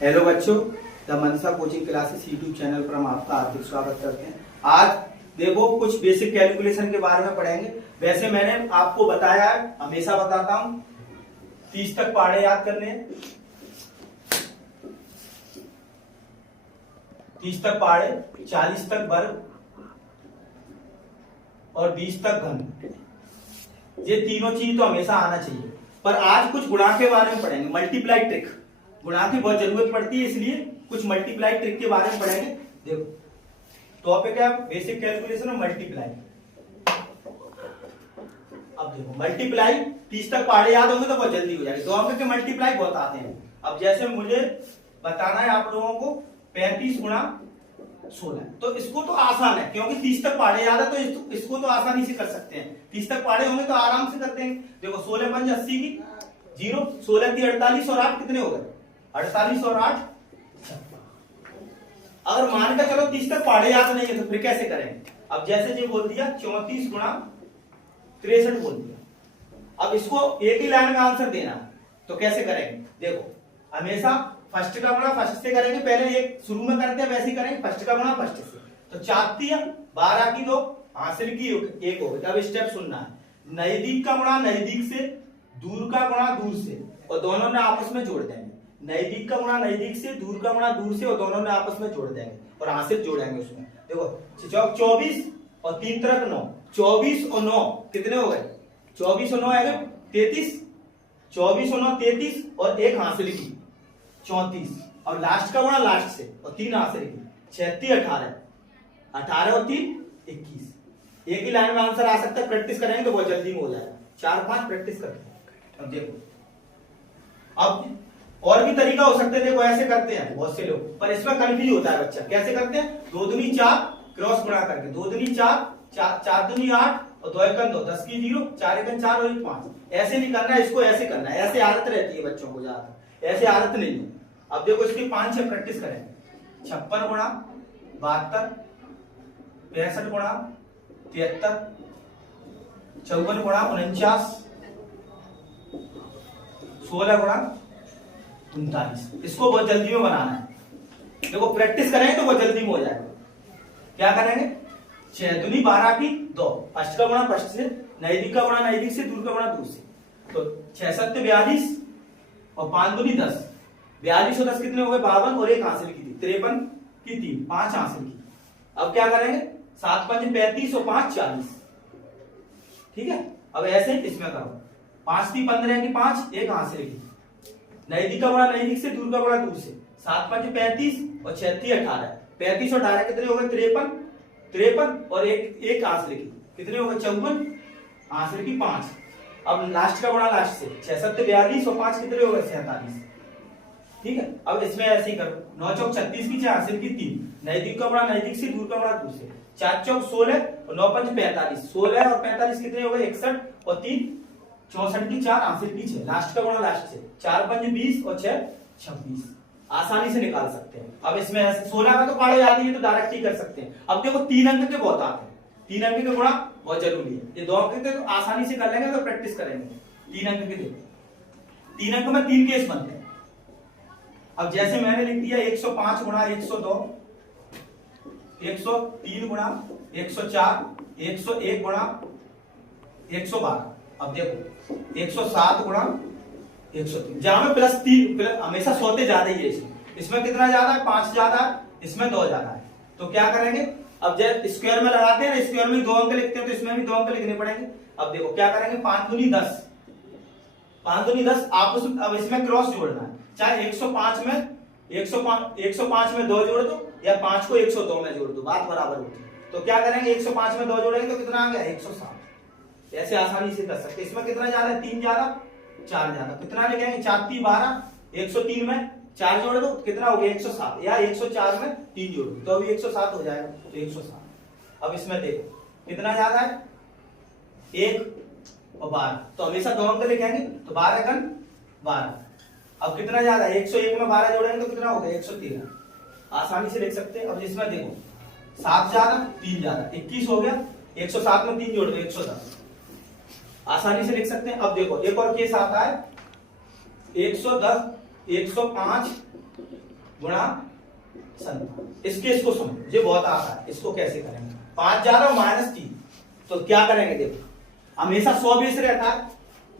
Hello बच्चों, the Mansa coaching classes YouTube channel पर हम आपका हार्दिक स्वागत करते हैं। आज देखो कुछ बेसिक कैलकुलेशन के बारे में पढ़ेंगे। वैसे मैंने आपको बताया है, हमेशा बताता हूँ, 30 तक पहाड़े याद करने हैं। 30 तक पहाड़े, 40 तक वर्ग और 20 तक घन। ये तीनों चीज तो हमेशा आना चाहिए। पर आज कुछ गुणा के बारे में पढ़ेंगे, मल्टीप्लाई ट्रिक। गुणा की बहुत जरूरत पड़ती है, इसलिए कुछ मल्टीप्लाई ट्रिक के बारे में पढ़ेंगे। देखो टॉपिक है बेसिक कैलकुलेशन और मल्टीप्लाई। अब देखो मल्टीप्लाई 30 तक पहाड़े याद होंगे तो बहुत जल्दी हो जाएगी। 2 अंक के मल्टीप्लाई बहुत आते हैं। अब जैसे मुझे बताना है आप लोगों को 35 गुणा 16, तो इसको तो आसान है क्योंकि 30 तक पहाड़े याद है, तो इसको तो आसानी से कर सकते हैं। 30 तक पहाड़े होंगे तो आराम से करते हैं। देखो 16 पंज 80 की 0, 16 की 48 और 8 कितने हो गए? 48 और 8 56। अगर मान के चलो 30 तक पहाड़े याद नहीं है तो फिर कैसे करेंगे? अब जैसे जी बोल दिया 34 गुणा 63 बोल दिया। अब इसको एक ही लाइन में आंसर देना है, तो कैसे करेंगे? देखो हमेशा फर्स्ट का गुणा फर्स्ट से करेंगे। पहले एक शुरू में करते हैं, वैसे ही करेंगे। फर्स्ट का गुणा फर्स्ट से, तो 4 12 की 2 हासिल की 1 हो गई। अब स्टेप सुनना है। नजदीक का गुणा नजदीक से, दूर का गुणा दूर से, और दोनों ने आपस में जोड़ देंगे। नजदीक का गुणा नजदीक से, दूर का गुणा दूर से, और दोनों ने आपस में जोड़ देंगे और हासिल जोड़ेंगे उसमें। देखो 24 और 3 तरफ 9, 24 और 9 कितने हो गए? 24 और 9 आ गए 33। 24 और 9 33 और 1 हासिल की 34। और लास्ट का गुणा लास्ट से और 3 हासिल की 36 18, 18 और 3 21। एक ही लाइन में आंसर आ सकता है। प्रैक्टिस करेंगे तो बहुत जल्दी में हो जाएगा। 4-5 प्रैक्टिस करते हैं। अब देखो, अब और भी तरीका हो सकते हैं। देखो ऐसे करते हैं बहुत से लोग, पर इसमें कंफ्यूज होता है बच्चा। कैसे करते हैं? 2 दूनी 4 क्रॉस गुणा करके, 2 दूनी 4, 4 दूनी 8 और 2 एकम 2, 10 की 0, 4 एकम 4 और 1 5। ऐसे नहीं करना है, इसको ऐसे करना है। ऐसे आदत रहती है बच्चों को ज्यादा, ऐसे आदत नहीं है। अब देखो इसकी 5-6 प्रैक्टिस करें। 56 गुणा 72, 65 गुणा 73, 54 गुणा 49, 16 गुणा 39। इसको बहुत जल्दी में बनाना है। देखो प्रैक्टिस करेंगे तो बहुत जल्दी में हो जाएगा। क्या करेंगे? 6 दूनी 12 की 2, फर्स्ट का गुणा फर्स्ट से, नजदीक का गुणा नजदीक से, दूर का गुणा दूर से। तो 6 7 42 और 5 दूनी 10, 42 और 10 कितने हो गए? 52 और 1 हासिल की थी 53 की 3, 5 हासिल की। अब क्या करेंगे? 7 5 35 और 5 40। ठीक है, अब ऐसे इसमें करो। 5 3 15 की 5, 1 हासिल की। नजदीक का गुणा नजदीक से, दूर का गुणा दूर से। 7 5 35 और 36 18, 35 और 18 कितने हो गए? 53 और 1 हासिल की कितने हो गए? 54 हासिल की 5। अब लास्ट का गुणा लास्ट से, 6 7 42 और 5 कितने हो गए? 47। ठीक है, अब इसमें ऐसे ही करो। 9 चौक 36 की 6 हासिल की 3, नजदीक का गुणा नजदीक से, दूर का गुणा दूर से। 4 चौक 16 और 9 5 45, 16 और 45 कितने हो गए? 61 और 3 64 की 4 हासिल की 6, लास्ट का गुणा लास्ट से। 4 5 20 और 6 26। आसानी से निकाल सकते हैं। अब इसमें 16 का तो पहाड़े याद ही है, तो डायरेक्ट ही कर सकते हैं। अब देखो 3 अंक के बहुत आते हैं। 3 अंक के गुणा बहुत जरूरी है। ये 2 अंक के तो आसानी से कर लेंगे, तो प्रैक्टिस करेंगे। 3 अंक के देखो, 3 अंक में 3 केस बनते हैं। अब जैसे मैंने लिख दिया 105 गुणा 102, 103 गुणा 104, 101 गुणा 112। अब देखो 107 गुणा 103, जहां में +3 हमेशा 100 से ज्यादा ही है। इसमें कितना ज्यादा है? 5 ज्यादा है, इसमें 2 ज्यादा है। तो क्या करेंगे? अब जब स्क्वायर में लगाते हैं ना, स्क्वायर में 2 अंक लिखते हैं, तो इसमें भी 2 अंक लिखने पड़ेंगे। अब देखो क्या करेंगे? 5 दूनी 10, 5 दूनी 10 आपस में। अब इसमें क्रॉस जोड़ना है। चाहे 105 में 105 में 2 जोड़ दो, या 5 को 102 में जोड़ दो, बात बराबर होती है। तो क्या करेंगे? 105 में 2 जोड़ेंगे तो कितना आ गया? 107। ऐसे आसानी से कर सकते। इसमें कितना ज्यादा है? 3 ज्यादा 4 ज्यादा। कितना लिखेंगे? 4 3 12, 103 में 4 जोड़ दो, कितना हो गया? 107। या 104 में 3 जोड़ दो, तो अभी 107 हो जाएगा। तो 107। अब इसमें देखो कितना ज्यादा है? 1 और 12, तो हमेशा 2 अंक लिखेंगे, तो 12 गण 12। अब कितना ज्यादा है? 101 में 12 जोड़ेंगे तो कितना हो गया? 113। आसानी से लिख सकते हैं। अब इसमें देखो 7 ज्यादा 3 ज्यादा 21 हो गया। 107 में 3 जोड़ दो, 110। आसानी से लिख सकते हैं। अब देखो एक और केस आता है 110, 105 गुणा 57। इसको समझो, ये बहुत आता है। इसको कैसे करेंगे? 5 जा रहा हूं -3, तो क्या करेंगे? देखो हमेशा 100 बेस रहता है,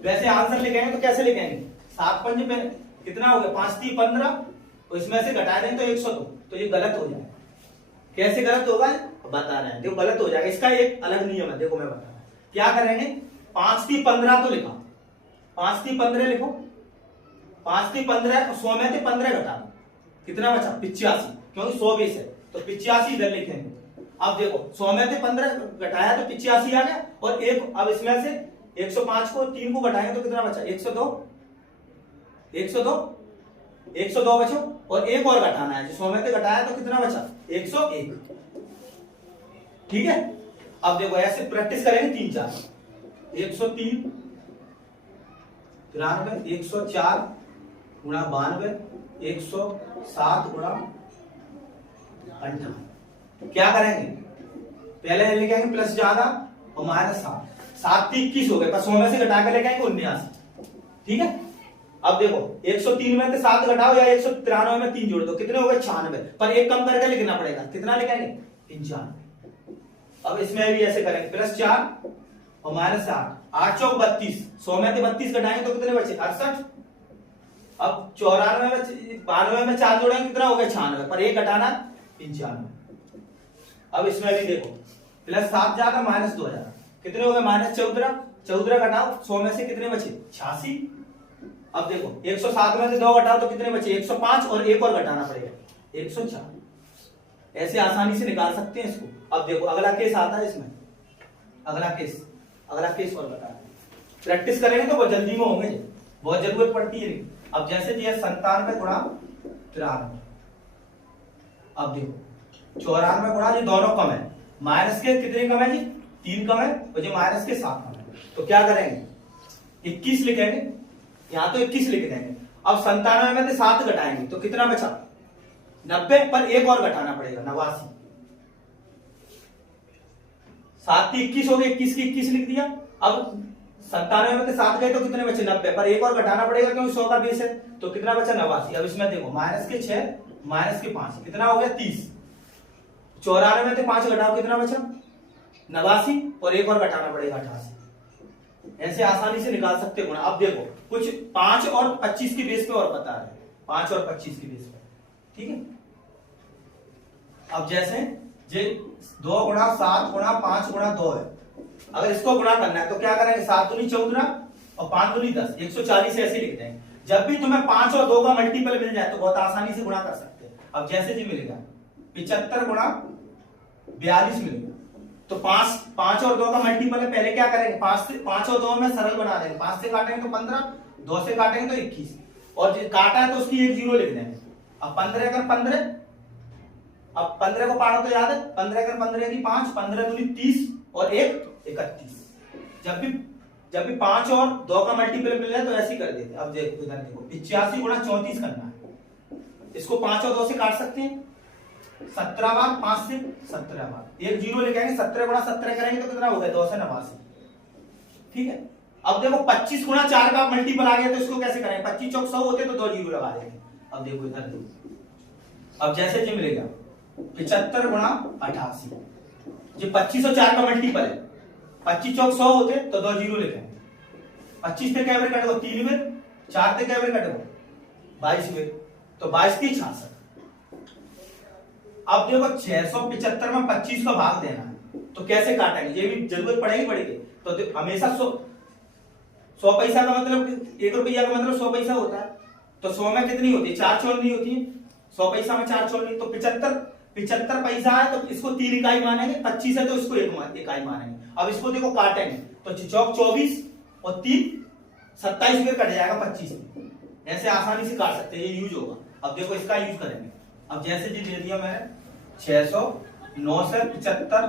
वैसे आंसर लिखेंगे तो कैसे लिखेंगे? 7 पंजे पे कितना हो गया? 5 3 15, तो इसमें से घटा दें तो 102, तो ये गलत हो जाएगा। कैसे गलत होगा बता रहे हैं, देखो गलत हो जाएगा। इसका एक अलग नियम है, देखो मैं बता रहा हूं। क्या करेंगे? 5 3 15 तो लिखा, 5 3 15 लिखो, 5 3 15, 100 में से 15 घटा दो, कितना बचा? 85, क्योंकि 100 बेस है तो 85 इधर लिखेंगे। अब देखो 100 में से 15 घटाया तो 85 आ गया, और एक अब इसमें से 105 को 3 को घटाएंगे तो कितना बचा? 102, 102 बचो, और एक और घटाना है, जो 100 में से घटाया तो कितना बचा? 101। ठीक है, अब देखो ऐसे प्रैक्टिस करेंगे 3 4, 103 93, 104 गुणा 92, 107 गुणा 58। क्या करेंगे? पहले लिखेंगे प्लस ज्यादा और -7, 7 21 हो गए, पर 100 में से घटा के लिखेंगे 79। ठीक है, अब देखो 103 में से 7 घटाओ या 193 में 3 जोड़ दो, कितने हो गए? 96, पर एक कम करके लिखना पड़ेगा। कितना लिखेंगे? 95। अब इसमें भी ऐसे करेंगे, प्लस 4 और -8, 8 चौक 32, 100 में से 32 घटाएंगे तो कितने बचे? 68। अब 94 में 92 में 4 जोड़ेंगे, कितना हो गया? 96, पर एक घटाना 95। अब इसमें भी देखो, प्लस 7 ज्यादा -2 ज्यादा, कितने हो गए? -14, 14 घटाओ, 100 में से कितने बचे? 86। अब देखो 107 में से 2 घटाओ तो कितने बचे? 105, और एक और घटाना पड़ेगा 104। ऐसे आसानी से निकाल सकते हैं इसको। अब देखो अगला केस आता है इसमें, अगला केस और बता रहे हैं। प्रैक्टिस करेंगे तो बहुत जल्दी में होंगे, बहुत जरूरत पड़ती है। अब जैसे जी 97 गुणा 93, अब देखो 94 गुणा, ये दोनों कम है, माइनस के कितने कम है जी? 3 कम है, और जो माइनस के 7 कम है, तो क्या करेंगे? 21 लिखेंगे, यहां तो 21 लिख देंगे। अब 97 में से 7 घटाएंगे तो कितना बचा? 90, पर एक और घटाना पड़ेगा 89। 7 की 21 हो गए, 21 की 21 लिख दिया। अब 97 में से 7 गए तो कितने बचे? 90, पर एक और घटाना पड़ेगा क्योंकि 100 का बेस है, तो कितना बचा? 89। अब इसमें देखो माइनस के 6 माइनस के 5, कितना हो गया? 30। 94 में से 5 घटाओ, कितना बचा? 89, और एक और घटाना पड़ेगा 88। ऐसे आसानी से निकाल सकते हो ना। अब देखो कुछ 5 और 25 के बेस पे और बता रहे हैं, 5 और 25 के बेस पे। ठीक है, अब जैसे जे 2 गुणा 7 गुणा 5 गुणा 2 है, अगर इसको गुणा करना है तो क्या करेंगे? 7 दूनी 14 और 5 दूनी 10, 140 ऐसे लिख देंगे। जब भी तुम्हें 5 और 2 का मल्टीपल मिल जाए तो बहुत आसानी से गुणा कर सकते हैं। अब जैसे जी मिलेगा 75 गुणा 42 मिलेगा, तो 5 और 2 का मल्टीपल है, पहले क्या करेंगे? 5 और 2 में सरल बना देंगे, 5 से काटेंगे तो 15, 2 से काटेंगे तो 21, और काटा है तो उसकी एक 0 लिख देंगे। अब 15 कर 15, अब 15 को पाड़ो तो याद है, 15 कर 15 की 5, 15 दूनी 30 और 1 31। जब भी 5 और 2 का मल्टीपल मिल जाए तो ऐसे ही कर देते। अब देखो इधर देखो 85 गुणा 34 करना है, इसको 5 और 2 से काट सकते हैं, 17 बार 5 से 17 बार, एक 0 लेके 17 गुणा 17 करेंगे तो कितना हो गया? 2 से 89। ठीक है, अब देखो 25 गुणा 4 का मल्टीपल आ गया तो इसको कैसे करेंगे? 25 चौक 100 होते तो 2 0 लगा देंगे। अब देखो इधर देखो, अब जैसे जी मिलेगा 75 गुणा 88, जो 25 और 4 का मल्टीपल है, 25 चौक 100 होते तो 2 0 लिखेंगे। 25 से क्या बार कटेगा? 3 बार, 4 से क्या बार कटेगा? 22 बार, तो 22 की 66। अब देखो 675 में 25 का भाग देना है तो कैसे काटेंगे? ये भी जरूरत पड़ेगी। तो हमेशा 100 पैसा का मतलब 1 रुपया का मतलब 100 पैसा होता है, तो 100 में कितनी होती है? 4 छोलनी होती है, 100 पैसा में 4 छोलनी, तो 75 पैसा है तो इसको 3 इकाई मानेंगे, 25 है तो इसको 1 इकाई मानेंगे। अब इसको देखो काटेंगे तो चौक 24 और 3 27 में कट जाएगा 25 में। ऐसे आसानी से काट सकते हैं, ये यूज होगा। अब देखो इसका यूज करेंगे। अब जैसे जी दे दिया मैंने 600 975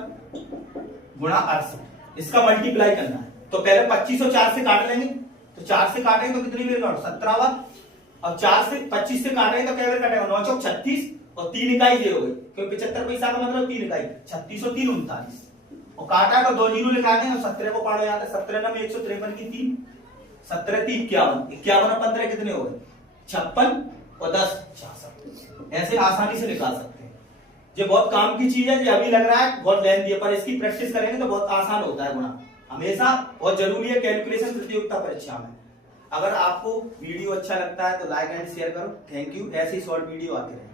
गुणा 68, इसका मल्टीप्लाई करना है तो पहले 25 और 4 से काट लेंगे, तो 4 से काटेंगे तो कितनी बार काटो? 17 बार। अब 4 से 25 से काटेंगे तो क्या बार काटेगा? 9 चौक 36 और 3 इकाई ये हो गई, क्योंकि 75 पैसा का मतलब 3 इकाई, 36 और 3 39, और काटा तो 2 0 लिखा देंगे और 17 को पाड़ो याद है, 17 में 153 की 3, 17 3 51, 51 और 15 कितने हो गए? 56 और 10 66। ऐसे आसानी से निकाल सकते हैं। ये बहुत काम की चीज है, ये अभी लग रहा है बहुत लेंथी है, पर इसकी प्रैक्टिस करेंगे तो बहुत आसान होता है गुणा। हमेशा बहुत जरूरी है कैलकुलेशन प्रतियोगिता परीक्षा में। अगर आपको वीडियो अच्छा लगता है तो लाइक एंड शेयर करो। Thank you. ऐसी शॉर्ट वीडियो आते रहे।